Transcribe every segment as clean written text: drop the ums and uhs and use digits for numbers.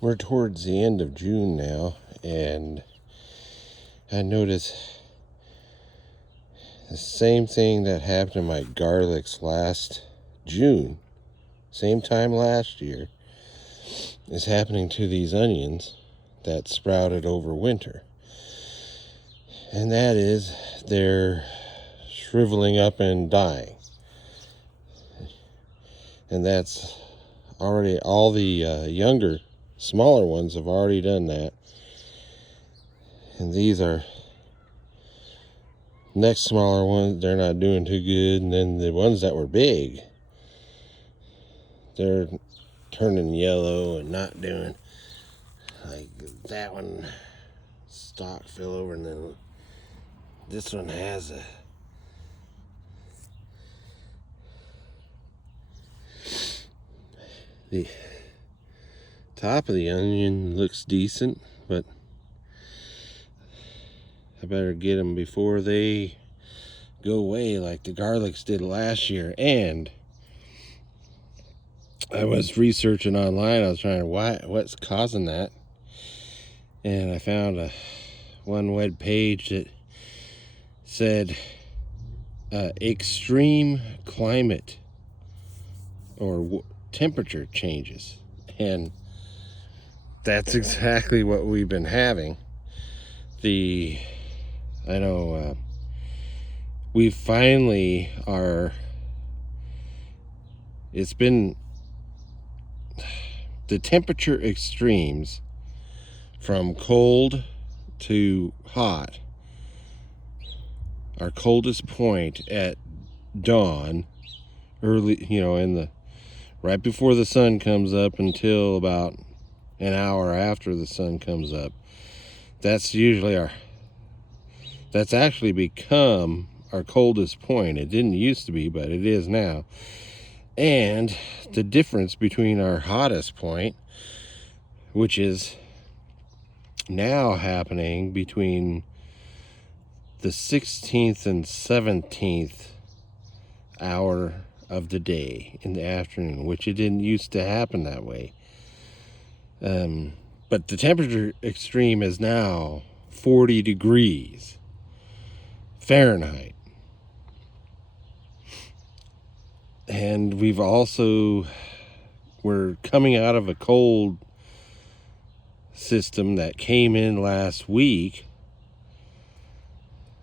We're towards the end of June now, and I noticed the same thing that happened to my garlics last June, same time last year, is happening to these onions that sprouted over winter. And that is, they're shriveling up and dying. And that's already, all the younger, smaller ones have already done that. And these are next smaller ones, they're not doing too good. And then the ones that were big, they're turning yellow and not doing, like that one stalk fell over, and then this one has the top of the onion looks decent, but I better get them before they go away like the garlics did last year. And I was researching online. I was trying to what's causing that, and I found one web page that said extreme climate or temperature changes, and that's exactly what we've been having. We finally are. It's been the temperature extremes from cold to hot. Our coldest point at dawn, early, in the right before the sun comes up until about an hour after the sun comes up. That's actually become our coldest point. It didn't used to be, but it is now. And the difference between our hottest point, which is now happening between the 16th and 17th hour of the day in the afternoon, which it didn't used to happen that way. But the temperature extreme is now 40 degrees Fahrenheit. And we're coming out of a cold system that came in last week.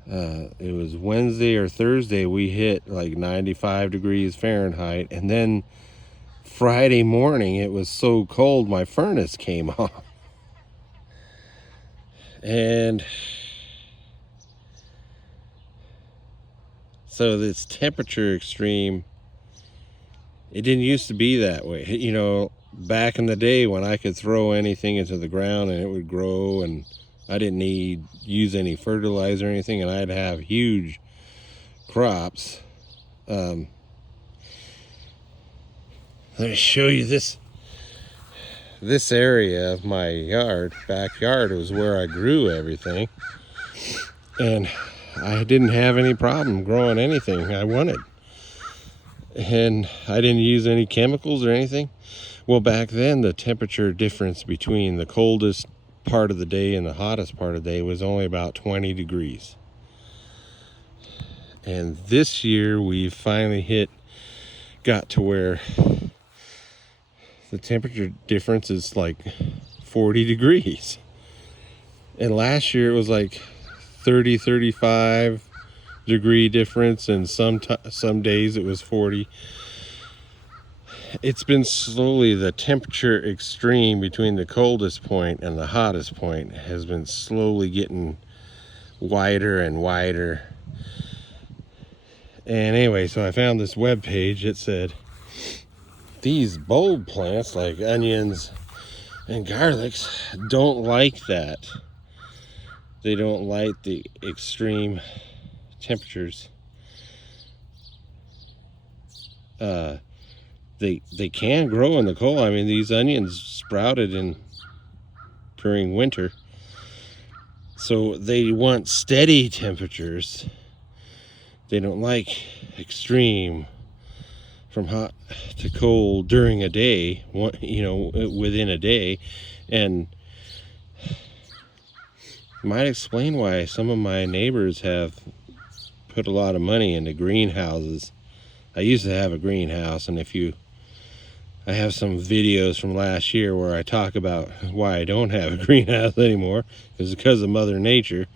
It was Wednesday or Thursday, we hit like 95 degrees Fahrenheit, and then Friday morning it was so cold my furnace came on. And so this temperature extreme, it didn't used to be that way. Back in the day when I could throw anything into the ground and it would grow, and I didn't use any fertilizer or anything, and I'd have huge crops. Let me show you this area of my backyard was where I grew everything, and I didn't have any problem growing anything I wanted, and I didn't use any chemicals or anything. Well, back then the temperature difference between the coldest part of the day and the hottest part of the day was only about 20 degrees. And this year we've finally got to where the temperature difference is like 40 degrees. And last year it was like 35 degree difference, and some days it was 40. It's been slowly, the temperature extreme between the coldest point and the hottest point has been slowly getting wider and wider. And anyway, so I found this web page that said these bulb plants like onions and garlics don't like that. They don't like the extreme temperatures. They can grow in the cold. I mean, these onions sprouted during winter, so they want steady temperatures. They don't like extreme from hot to cold during a day, within a day. And might explain why some of my neighbors have put a lot of money into greenhouses. I used to have a greenhouse, and I have some videos from last year where I talk about why I don't have a greenhouse anymore. It's because of Mother Nature.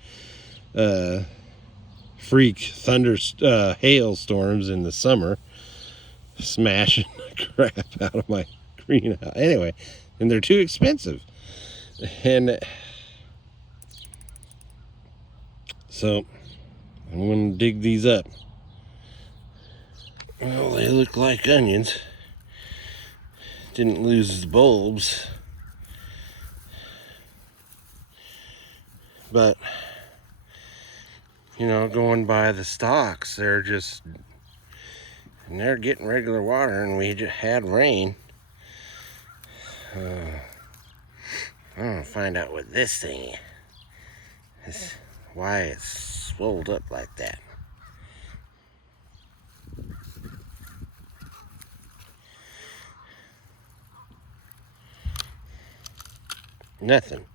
Freak hailstorms in the summer smashing the crap out of my greenhouse. Anyway, and they're too expensive. And so I'm going to dig these up. Well, they look like onions. Didn't lose the bulbs. But, going by the stalks, they're getting regular water, and we just had rain. I'm going to find out what this thing is, why it's swelled up like that. Nothing.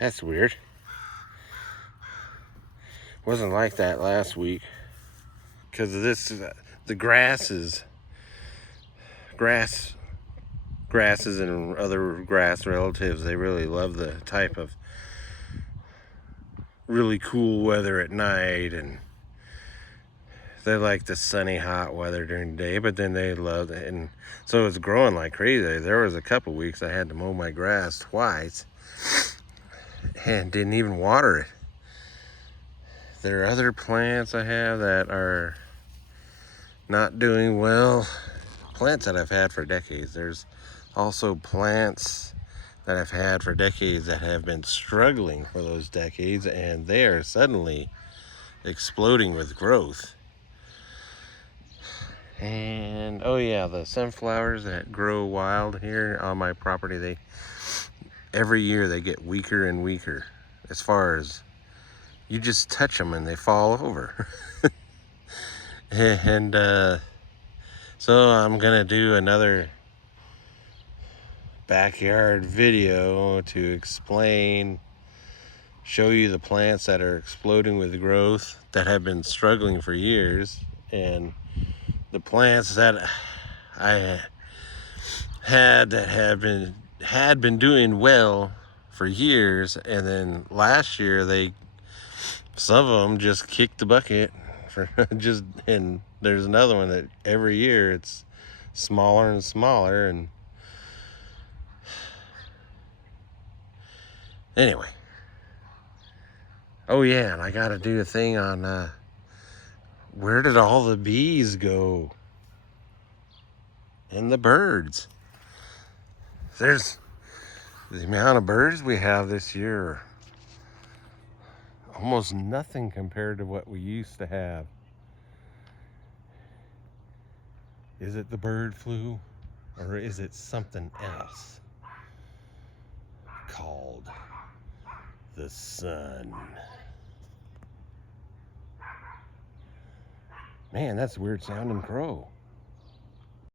That's weird. Wasn't like that last week. Because of this, the grasses and other grass relatives, they really love the type of really cool weather at night, and they like the sunny hot weather during the day, but then they love it, and so it's growing like crazy. There was a couple weeks I had to mow my grass twice and didn't even water it. There are other plants I have that are not doing well, plants that I've had for decades. There's also plants that I've had for decades that have been struggling for those decades, and they are suddenly exploding with growth. And oh yeah, the sunflowers that grow wild here on my property, every year they get weaker and weaker. As far as you just touch them and they fall over. And so I'm gonna do another backyard video to explain, show you the plants that are exploding with growth that have been struggling for years, and the plants that I had that had been doing well for years, and then last year some of them just kicked the bucket for and there's another one that every year it's smaller and smaller. And anyway, oh yeah, and I gotta do a thing on where did all the bees go and the birds. There's the amount of birds we have this year, almost nothing compared to what we used to have. Is it the bird flu, or is it something else called the sun? Man, that's a weird sounding crow.